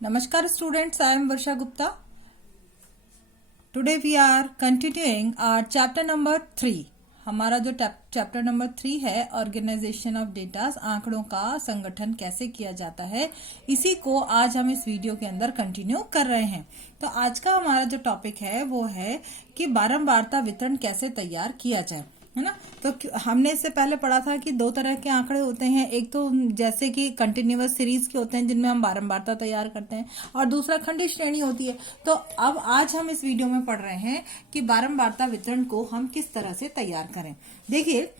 Namaskar students, I am Varsha Gupta. Today we are continuing our chapter number 3. हमारा जो chapter number 3 है organisation of data, आंकड़ों का संगठन कैसे किया जाता है, इसी को आज हम इस वीडियो के अंदर कंटिन्यू कर रहे हैं। तो आज का हमारा जो टॉपिक है वो है कि बारंबारता वितरण कैसे तैयार किया जाए, है ना। तो हमने इससे पहले पढ़ा था कि दो तरह के आंकड़े होते हैं, एक तो जैसे कि कंटिन्यूअस सीरीज के होते हैं जिनमें हम बारंबारता तैयार करते हैं, और दूसरा खंडित श्रेणी होती है। तो अब आज हम इस वीडियो में पढ़ रहे हैं कि बारंबारता वितरण को हम किस तरह से तैयार करें। देखिए,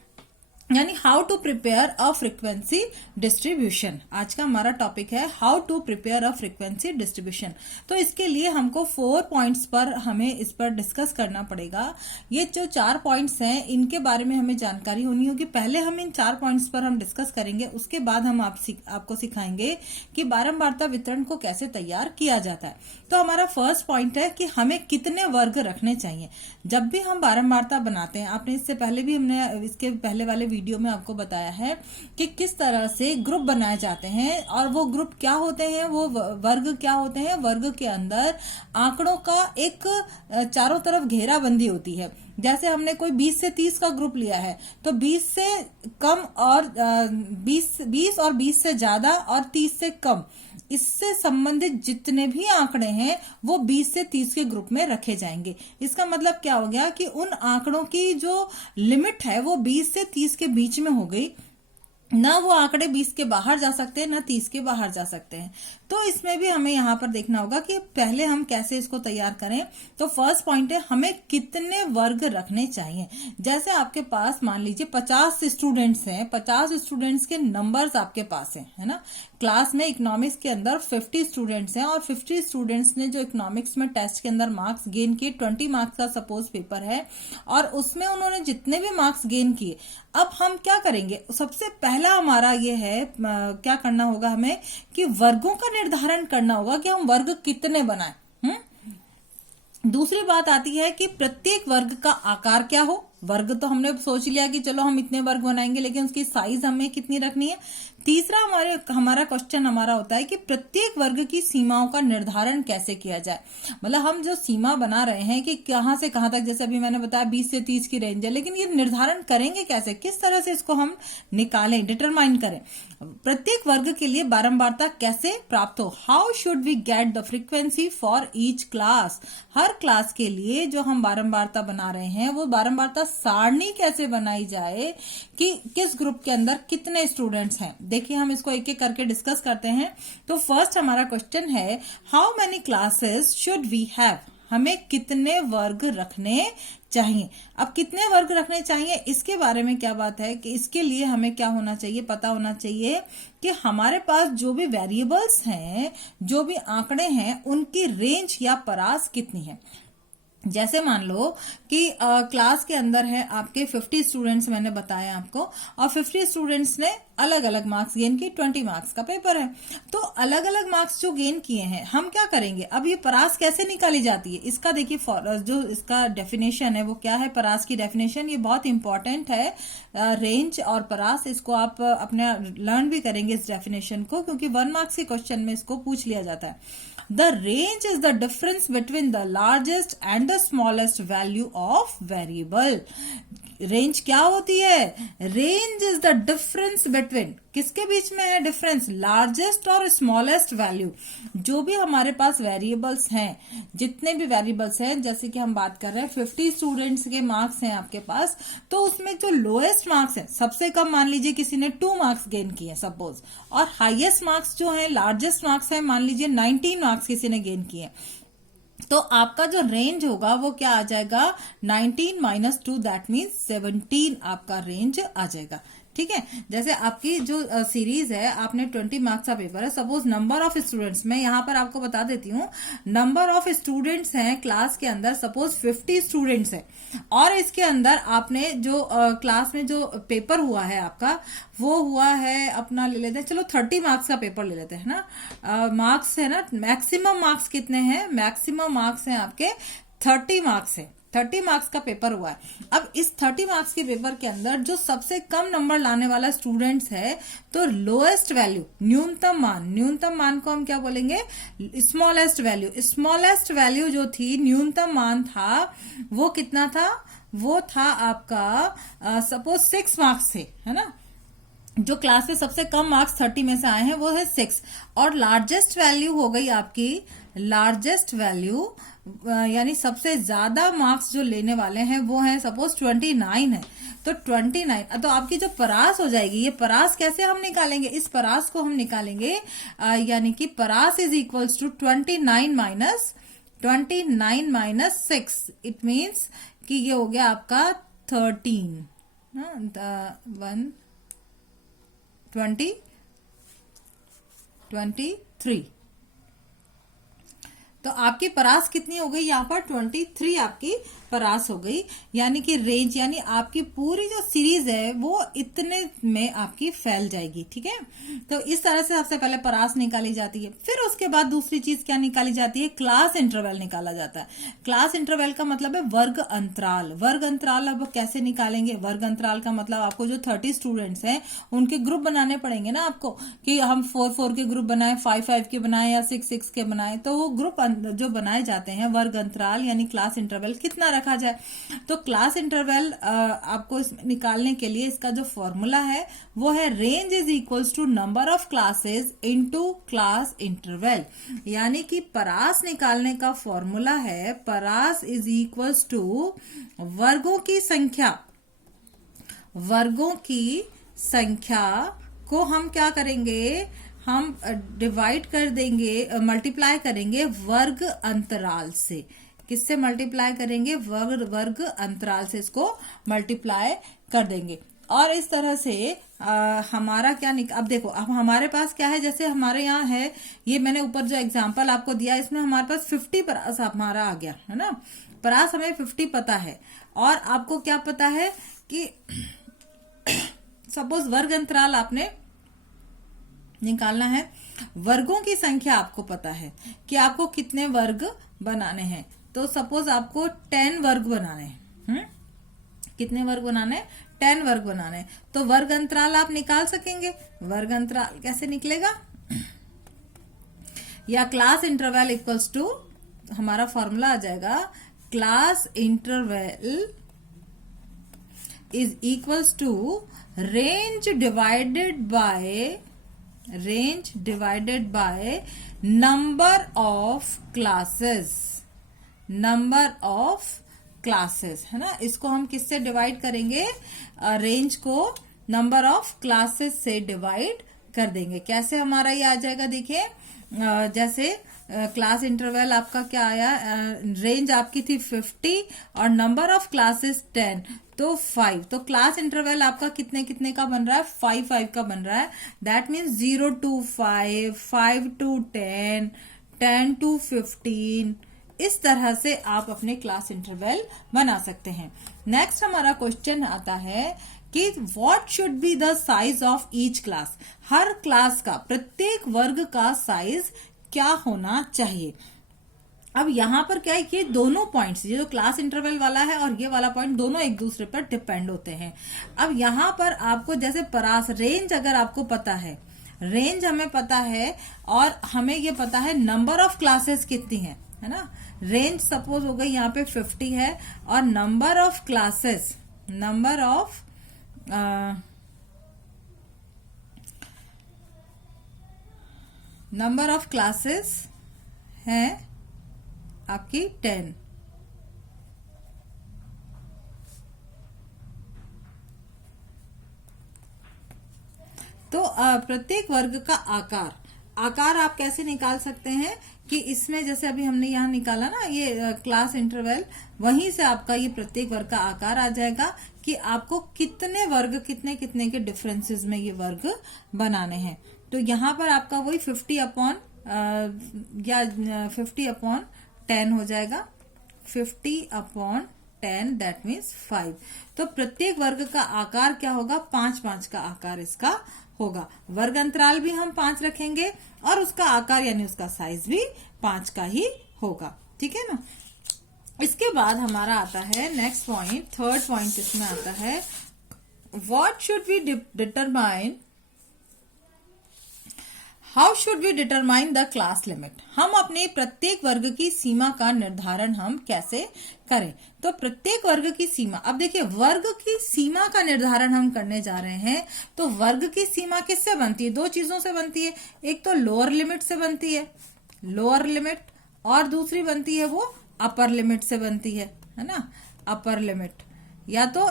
यानी how to prepare a frequency distribution. आज का हमारा टॉपिक है how to prepare a frequency distribution. तो इसके लिए हमको 4 पॉइंट्स पर हमें इस पर डिस्कस करना पड़ेगा। ये जो 4 पॉइंट्स हैं इनके बारे में हमें जानकारी होनी होगी। पहले हम इन 4 पॉइंट्स पर हम डिस्कस करेंगे, उसके बाद हम आपको सिखाएंगे कि बारंबारता वितरण को कैसे तैयार किया जाता है। तो हमारा फर्स्ट पॉइंट है कि हमें कितने वर्ग रखने चाहिए। जब भी हम बारंबारता बनाते हैं, आपने इससे पहले भी हमने इसके पहले वाले वीडियो में आपको बताया है कि किस तरह से ग्रुप बनाए जाते हैं, और वो ग्रुप क्या होते हैं, वो वर्ग क्या होते हैं। वर्ग के अंदर आंकड़ों का एक चारों तरफ घेराबंदी होती है। जैसे हमने कोई 20 से 30 का ग्रुप लिया है तो 20 से कम और 20 और 20 से ज्यादा और 30 से कम, इससे संबंधित जितने भी आंकड़े हैं वो 20 से 30 के ग्रुप में रखे जाएंगे। इसका मतलब क्या हो गया कि उन आंकड़ों की जो लिमिट है वो 20 से 30 के बीच में हो गई। ना वो आंकड़े 20 के बाहर जा सकते हैं, ना 30 के बाहर जा सकते हैं। तो इसमें भी हमें यहाँ पर देखना होगा कि पहले हम कैसे इसको तैयार करें। तो फर्स्ट पॉइंट है हमें कितने वर्ग रखने चाहिए। जैसे आपके पास मान लीजिए 50 स्टूडेंट्स हैं, 50 स्टूडेंट्स के नंबर्स आपके पास हैं, है ना। क्लास में इकोनॉमिक्स के अंदर 50 स्टूडेंट्स हैं और 50 स्टूडेंट्स ने जो इकोनॉमिक्स में टेस्ट के अंदर मार्क्स गेन किए, 20 मार्क्स का सपोज पेपर है और उसमें उन्होंने जितने भी मार्क्स गेन किए, अब हम क्या करेंगे। सबसे पहला हमारा ये है क्या करना होगा हमें कि वर्गों का निर्धारण करना होगा कि हम वर्ग कितने बनाएं। दूसरी बात आती है कि प्रत्येक वर्ग का आकार क्या हो। वर्ग तो हमने सोच लिया कि चलो हम इतने वर्ग बनाएंगे, लेकिन उसकी साइज हमें कितनी रखनी है। तीसरा हमारा क्वेश्चन हमारा होता है कि प्रत्येक वर्ग की सीमाओं का निर्धारण कैसे किया जाए। मतलब हम जो सीमा बना रहे हैं कि कहां से कहां तक, जैसे अभी मैंने बताया 20 से 30 की रेंज है, लेकिन ये निर्धारण करेंगे कैसे, किस तरह से इसको हम निकालें, डिटरमाइन करें। प्रत्येक वर्ग के लिए बारंबारता कैसे प्राप्त हो। How should we get the frequency for each class. हर क्लास के लिए जो हम बारंबारता बना रहे हैं वो बारंबारता सारणी कैसे बनाई जाए कि किस ग्रुप के अंदर कितने स्टूडेंट्स हैं। देखिए, हम इसको एक एक करके डिस्कस करते हैं। तो फर्स्ट हमारा क्वेश्चन है how many classes should we have. हमें कितने वर्ग रखने चाहिए। अब कितने वर्ग रखने चाहिए इसके बारे में क्या बात है कि इसके लिए हमें क्या होना चाहिए, पता होना चाहिए कि हमारे पास जो भी वेरिएबल्स हैं, जो भी आंकड़े हैं, उनकी रेंज या परास कितनी है। जैसे मान लो कि क्लास के अंदर है आपके 50 स्टूडेंट्स, मैंने बताया आपको, और 50 स्टूडेंट्स ने अलग अलग मार्क्स गेन किए, 20 मार्क्स का पेपर है। तो अलग अलग मार्क्स जो गेन किए हैं, हम क्या करेंगे। अब ये परास कैसे निकाली जाती है, इसका देखिए जो इसका डेफिनेशन है वो क्या है। परास की डेफिनेशन ये बहुत इंपॉर्टेंट है। रेंज और परास, इसको आप अपने लर्न भी करेंगे इस डेफिनेशन को, क्योंकि 1 मार्क्स के क्वेश्चन में इसको पूछ लिया जाता है। The range is the difference between the largest and the smallest value of variable. Range क्या होती है। Range is the difference between, किसके बीच में है डिफरेंस, लार्जेस्ट और स्मॉलेस्ट वैल्यू। जो भी हमारे पास वेरिएबल्स हैं, जितने भी वेरिएबल्स हैं, जैसे कि हम बात कर रहे हैं 50 स्टूडेंट्स के मार्क्स हैं आपके पास, तो उसमें जो लोएस्ट मार्क्स है, सबसे कम मान लीजिए किसी ने 2 मार्क्स गेन किए सपोज, और हाईएस्ट मार्क्स जो है, लार्जेस्ट मार्क्स है, मान लीजिए 19 मार्क्स किसी ने गेन किए, तो आपका जो रेंज होगा वो क्या आ जाएगा, 19 - 2, दैट मीन्स 17 आपका रेंज आ जाएगा। ठीक है। जैसे आपकी जो सीरीज है, आपने 20 मार्क्स का पेपर है, सपोज नंबर ऑफ स्टूडेंट्स, मैं यहाँ पर आपको बता देती हूँ, नंबर ऑफ स्टूडेंट्स हैं क्लास के अंदर, सपोज 50 स्टूडेंट्स हैं, और इसके अंदर आपने जो क्लास में जो पेपर हुआ है आपका, वो हुआ है अपना, ले लेते हैं चलो 30 मार्क्स का पेपर ले लेते हैं ना। मार्क्स है ना, मैक्सिमम मार्क्स कितने हैं, मैक्सिमम मार्क्स हैं आपके 30 मार्क्स है। 30 मार्क्स का पेपर हुआ है। अब इस 30 मार्क्स के पेपर के अंदर जो सबसे कम नंबर लाने वाला स्टूडेंट्स है, तो लोएस्ट वैल्यू, न्यूनतम मान को हम क्या बोलेंगे, स्मॉलेस्ट वैल्यू जो थी, न्यूनतम मान था, वो कितना था, वो था आपका सपोज 6 मार्क्स थे, है ना। जो क्लास में सबसे कम मार्क्स 30 में से आए हैं वो है 6, और लार्जेस्ट वैल्यू हो गई आपकी, लार्जेस्ट वैल्यू यानी सबसे ज्यादा मार्क्स जो लेने वाले हैं वो है सपोज 29 है, तो 29, तो आपकी जो परास हो जाएगी, ये परास कैसे हम निकालेंगे, इस परास को हम निकालेंगे यानी कि परास is equals to 29 minus 6, it means कि ये हो गया आपका 13, 23। तो आपकी परास कितनी हो गई यहाँ पर, 23 आपकी परास हो गई, यानी कि रेंज, यानी आपकी पूरी जो सीरीज है वो इतने में आपकी फैल जाएगी। ठीक है, तो इस तरह से सबसे पहले परास निकाली जाती है। फिर उसके बाद दूसरी चीज क्या निकाली जाती है, क्लास इंटरवल निकाला जाता है। क्लास इंटरवल का मतलब है वर्ग अंतराल। वर्ग अंतराल अब कैसे निकालेंगे, वर्ग अंतराल का मतलब आपको जो 30 स्टूडेंट्स हैं उनके ग्रुप बनाने पड़ेंगे ना आपको, कि हम 4-4 के ग्रुप बनाए, 5-5 के बनाए या 6-6 के बनाए, तो वो ग्रुप जो बनाए जाते हैं वर्ग अंतराल यानी क्लास इंटरवल कितना रखा जाए। तो क्लास इंटरवल आपको इसमें निकालने के लिए इसका जो फॉर्मूला है वो है range is equals to number of classes into class interval, यानी कि परास निकालने का फॉर्मूला है परास इज इक्वल्स टू वर्गों की संख्या को हम क्या करेंगे, हम डिवाइड कर देंगे, मल्टीप्लाई करेंगे वर्ग अंतराल से। किससे मल्टीप्लाई करेंगे, वर्ग अंतराल से इसको मल्टीप्लाई कर देंगे। और इस तरह से हमारा क्या अब देखो, अब हमारे पास क्या है, जैसे हमारे यहाँ है, ये मैंने ऊपर जो एग्जांपल आपको दिया इसमें हमारे पास 50 परास हमारा आ गया है ना। परास हमें 50 पता है, और आपको क्या पता है कि सपोज वर्ग अंतराल आपने निकालना है, वर्गों की संख्या आपको पता है कि आपको कितने वर्ग बनाने हैं। तो सपोज आपको 10 वर्ग बनाने हैं, कितने वर्ग बनाने हैं, 10 वर्ग बनाने हैं। तो वर्ग अंतराल आप निकाल सकेंगे, वर्ग अंतराल कैसे निकलेगा, या क्लास इंटरवल इक्वल्स टू, हमारा फॉर्मूला आ जाएगा class interval is equals to range divided by number of classes, है ना। इसको हम किससे डिवाइड करेंगे, रेंज को नंबर ऑफ क्लासेस से डिवाइड कर देंगे। कैसे हमारा ये आ जाएगा, देखिए जैसे क्लास इंटरवल आपका क्या आया, रेंज आपकी थी 50 और नंबर ऑफ क्लासेस 10, तो 5। तो क्लास इंटरवल आपका कितने कितने का बन रहा है, 5-5 का बन रहा है। That means 0 to 5, 5 to 10, 10 to 15। इस तरह से आप अपने क्लास इंटरवल बना सकते हैं। नेक्स्ट हमारा क्वेश्चन आता है कि what should be the size of each class. हर क्लास का, प्रत्येक वर्ग का साइज क्या होना चाहिए। अब यहाँ पर क्या है कि दोनों पॉइंट्स, ये जो क्लास इंटरवल वाला है और ये वाला पॉइंट, दोनों एक दूसरे पर डिपेंड होते हैं। अब यहाँ पर आपको जैसे परास, रेंज अगर आपको पता है, रेंज हमें पता है और हमें ये पता है नंबर ऑफ क्लासेस कितनी है ना। रेंज सपोज हो गई यहाँ पे 50 है और number of classes, number of classes है आपकी 10। तो प्रत्येक वर्ग का आकार आप कैसे निकाल सकते हैं कि इसमें जैसे अभी हमने यहाँ निकाला ना ये क्लास इंटरवल, वहीं से आपका ये प्रत्येक वर्ग का आकार आ जाएगा कि आपको कितने वर्ग, कितने कितने के डिफरेंसेस में ये वर्ग बनाने हैं। तो यहाँ पर आपका वही 50 अपॉन 10 हो जाएगा, 50/10 दैट मीन्स 5। तो प्रत्येक वर्ग का आकार क्या होगा, 5-5 का आकार इसका होगा। वर्ग अंतराल भी हम 5 रखेंगे और उसका आकार यानी उसका साइज भी 5 का ही होगा। ठीक है ना। इसके बाद हमारा आता है नेक्स्ट पॉइंट, थर्ड पॉइंट इसमें आता है, what should we determine, how should we determine the class limit. हम अपने प्रत्येक वर्ग की सीमा का निर्धारण हम कैसे करें। तो प्रत्येक वर्ग की सीमा, अब देखिए वर्ग की सीमा का निर्धारण हम करने जा रहे हैं। तो वर्ग की सीमा किससे बनती है? दो चीजों से बनती है, एक तो लोअर लिमिट से बनती है, लोअर लिमिट, और दूसरी बनती है वो अपर लिमिट से बनती है ना, अपर लिमिट, या तो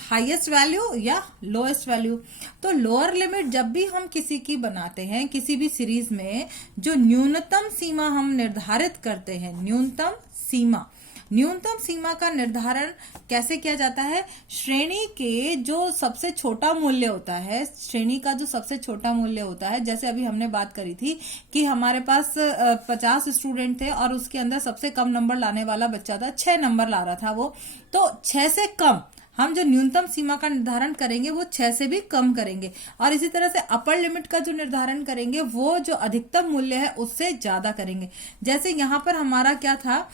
हाईएस्ट वैल्यू या लोएस्ट वैल्यू। तो लोअर लिमिट जब भी हम किसी की बनाते हैं, किसी भी सीरीज में जो न्यूनतम सीमा हम निर्धारित करते हैं, न्यूनतम सीमा का निर्धारण कैसे किया जाता है? श्रेणी के जो सबसे छोटा मूल्य होता है, श्रेणी का जो सबसे छोटा मूल्य होता है, जैसे अभी हमने बात करी थी कि हमारे पास 50 स्टूडेंट थे और उसके अंदर सबसे कम नंबर लाने वाला बच्चा था, 6 नंबर ला रहा था वो, तो 6 से कम हम जो न्यूनतम सीमा का निर्धारण करेंगे वो 6 से भी कम करेंगे। और इसी तरह से अपर लिमिट का जो निर्धारण करेंगे वो जो अधिकतम मूल्य है उससे ज्यादा करेंगे। जैसे यहाँ पर हमारा क्या था,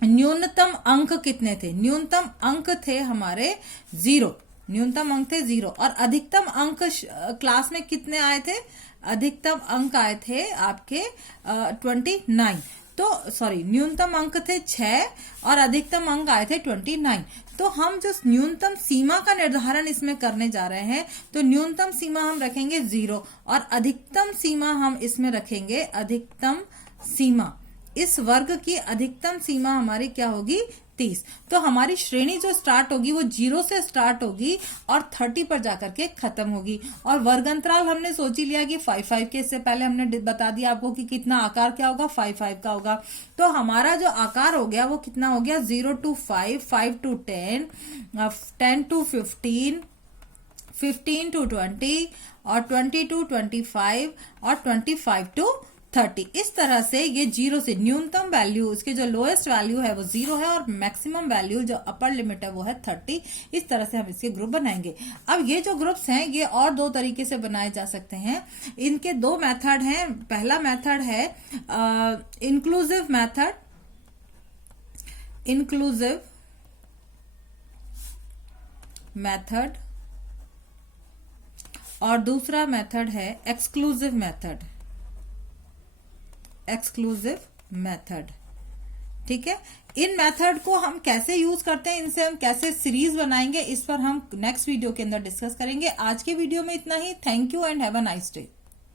न्यूनतम अंक कितने थे? न्यूनतम अंक थे हमारे 0, न्यूनतम अंक थे 0, और अधिकतम अंक क्लास में कितने आए थे? अधिकतम अंक आए थे आपके 29। तो सॉरी, न्यूनतम अंक थे 6 और अधिकतम अंक आए थे 29। तो हम जो न्यूनतम सीमा का निर्धारण इसमें करने जा रहे हैं, तो न्यूनतम सीमा हम रखेंगे 0 और अधिकतम सीमा हम इसमें रखेंगे, अधिकतम सीमा, इस वर्ग की अधिकतम सीमा हमारी क्या होगी? 30। तो हमारी श्रेणी जो स्टार्ट होगी वो 0 से स्टार्ट होगी और 30 पर जाकर के खत्म होगी। और वर्ग अंतराल हमने सोच ही लिया कि 5 के, इससे पहले हमने बता दिया आपको कि कितना आकार क्या होगा, 5 का होगा। तो हमारा जो आकार हो गया वो कितना हो गया? 0 to 5, 5 to 10, 10 to 15, 15 to 20 और 20 to 25 और 25 to 30। इस तरह से ये 0 से न्यूनतम वैल्यू, इसके जो लोएस्ट वैल्यू है वो 0 है और मैक्सिमम वैल्यू जो अपर लिमिट है वो है 30। इस तरह से हम इसके ग्रुप बनाएंगे। अब ये जो ग्रुप्स हैं ये और दो तरीके से बनाए जा सकते हैं। इनके दो मेथड हैं। पहला मेथड है इंक्लूसिव मेथड, इंक्लूसिव मेथड, और दूसरा मेथड है एक्सक्लूसिव मेथड, एक्सक्लूसिव मेथड। ठीक है, इन मेथड को हम कैसे यूज करते हैं, इनसे हम कैसे सीरीज बनाएंगे, इस पर हम नेक्स्ट वीडियो के अंदर डिस्कस करेंगे। आज के वीडियो में इतना ही। Thank you and have a nice day.